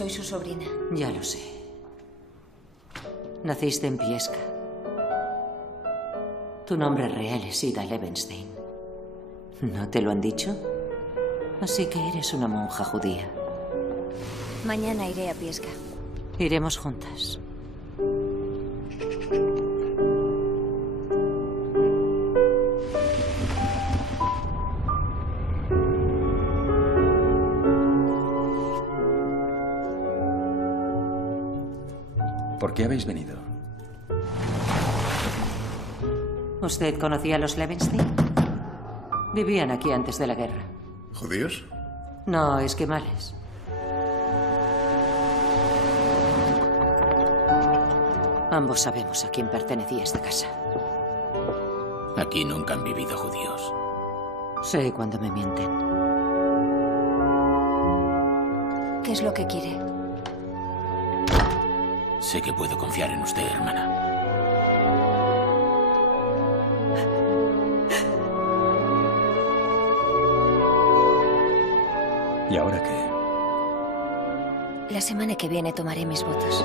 soy su sobrina. Ya lo sé. Naciste en Pieska. Tu nombre real es Ida Levenstein. ¿No te lo han dicho? Así que eres una monja judía. Mañana iré a Pieska. Iremos juntas. ¿Por qué habéis venido? ¿Usted conocía a los Levenstein? Vivían aquí antes de la guerra. ¿Judíos? No, esquimales. Ambos sabemos a quién pertenecía esta casa. Aquí nunca han vivido judíos. Sé cuando me mienten. ¿Qué es lo que quiere? Sé que puedo confiar en usted, hermana. ¿Y ahora qué? La semana que viene tomaré mis votos.